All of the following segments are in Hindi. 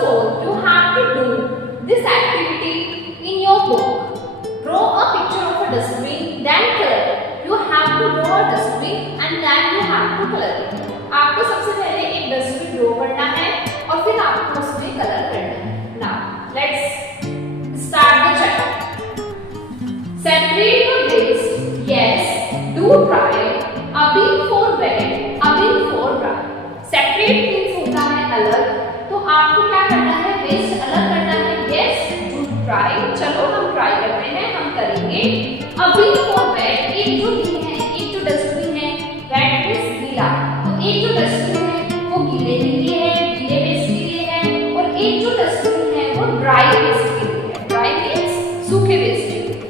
of all, you have to do this activity in your book. Draw a picture of a dustbin, then color it. You have to draw a dustbin and then you have to color it. आपको सबसे पहले एक डस्टबिन ड्रॉ करना है और फिर आपको उसमें कलर करना है. Now, let's start the chapter. Separate the waste. Yes, do try. A bin for wet, a bin for dry. Separate means होता है अलग. तो आपको क्या करना है? वेस्ट अलग करना है. Yes, do try. चलो हम ट्राई करते हैं, हम करेंगे. A bin for wet, एक जो bin है, एक जो डस्टबिन है, wet means गीला. तो एक जो डस्टबिन है वो गीले के लिए है, गीले वेस्ट के लिए है, और एक जो डस्टबिन है वो ड्राई वेस्ट के लिए है. ड्राई मींस सूखे वेस्ट के लिए है.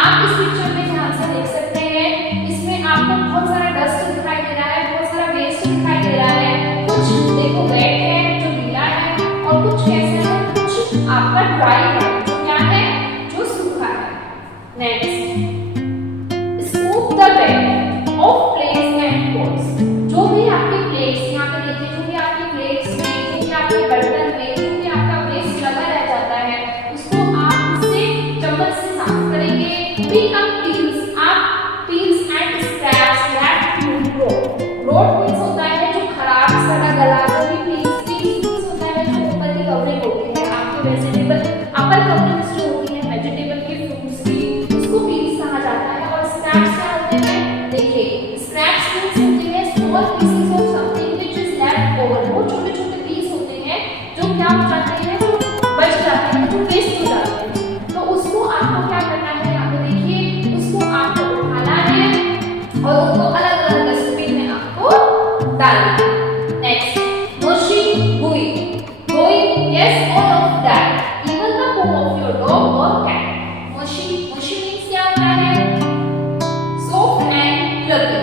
आप इस पिक्चर में ध्यान से देख सकते हैं, इसमें आपको बहुत सारा डस्ट दिखाई दे रहा है, बहुत सारा वेस्ट दिखाई दे रहा है. कुछ देखो वेट है जो गीला है, और कुछ कैसे है, कुछ आपका ड्राई है, जो क्या है, जो सूखा है. Next, scoop the bed of plates and pots. जो भी आपकी प्लेट्स, यहाँ पे देखिए, जो भी आपकी प्लेट्स में, जो भी आपके बर्तन में, जो भी आपका वेस्ट लगा रह जाता है, उसको आप इससे चम्मच से साफ करेंगे. पिक अप पील्स, आप peels and scraps that you wrote means होता है जो खराब सड़ा गला, जो भी पील्स होता है जो ऊपर की कवरिंग होती है आपके वेजिटेबल, अपर कवरिंग्स जो होती है वेजिटेबल की, फ्रूट्स की, उसको पील्स कहा जाता है. और स्क्रैप्स क्या होते हैं? देखिए, स्क्रैप्स मींस होते हैं small pieces of something which is left over. वो छोटे-छोटे पीस होते हैं जो क्या हो जाते हैं, जो बच जाते हैं, जो वेस्ट हो जाते हैं. तो उसको आपको क्या करना है? यहाँ पे देखिए, उसको आपको उठाना है और उसको अलग-अलग डस्टबिन में आपको डालना है. Next, washing, going, yes, all of that, even the poo of your dog or cat. Washing means क्या होता है? Soft and fluffy.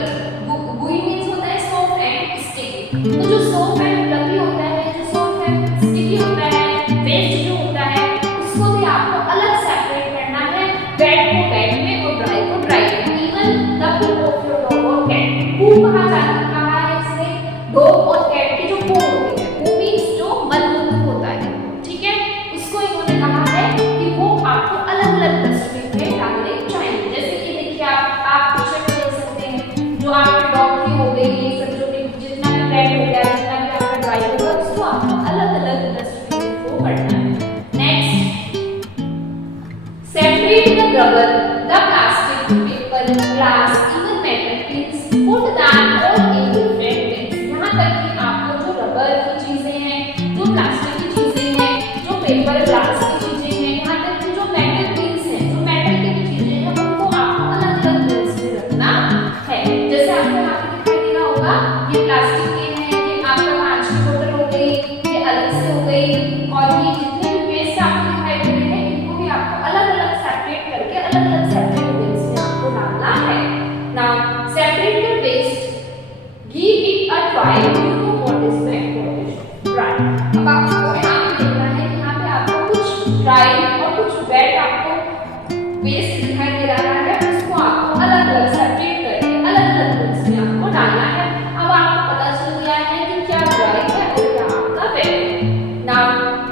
Gooey means होता है soft and sticky. तो जो soft and fluffy होता है, जो soft and sticky होता है, waste जो होता है, उसको भी आपको अलग सेपरेट करना है. wet को wet में और dry को dry में. Even the poo of your dog or cat. poo कहा है इससे डॉग और कैट के जो पू होते हैं. पू मींस जो मलमूत्र होता है, ठीक है, उसको इन्होंने कहा है कि वो आपको अलग-अलग डस्टबिन में डालने चाहिए. जैसे कि देखिए, आप पिक्चर में देख सकते हैं, जो आपके डॉग की हो गई, ये सब जो भी जितना भी कैट हो गया, जितना भी आपका ड्राई होगा, उसको आपको अलग-अलग डस्टबिन में वो करना है. Next, separate the rubber, the plastic, paper, glass, even metal things, put them all in different beans. यहाँ तक कि आपको जो रबर की चीजें हैं, जो प्लास्टिक की चीजें हैं, जो पेपर ग्लास की चीजें हैं, यहाँ तक कि जो मेटल थिंग्स हैं, जो मेटल की भी चीजें हैं, उनको आपको अलग-अलग बिन्स में रखना है. जैसे आपको यहाँ पे दिखाई दे रहा होगा, ये प्लास्टिक के हैं, ये आपका कांच की बोतल हो गई, ये अलग से हो गई, और ये जितने भी वेस्ट आपको दिखाई दे रहे हैं, इनको भी आपको अलग-अलग सेपरेट करके अलग-अलग सेपरेट बिन्स में आपको डालना है. Now, separate the waste. Give it a try. You know what is wet, what is dry. अब आपको यहाँ पे देखना है कि यहाँ पे आपको कुछ dry और कुछ wet आपको waste दिखाई दे रहा है, उसको आपको अलग-अलग सेपरेट करके अलग-अलग बिन्स में आपको डालना है. अब आपको पता चल गया है कि क्या dry है और क्या आपका wet है. Now,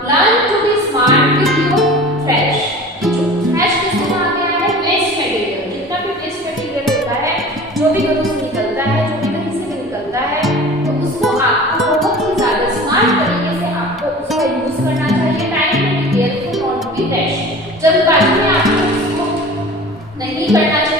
learn to be smart with your trash. जो trash किसको कहा गया है? Waste material. जितना भी waste material होता है, जो भी घरों से निकलता है, जो भी कहीं से भी निकलता है, तो उसको आपको बहुत ही ज्यादा स्मार्ट तरीके से आपको उसका यूज करना चाहिए. Time to be careful, not be rash. जल्दबाजी में आपको उसको नहीं करना चाहिए.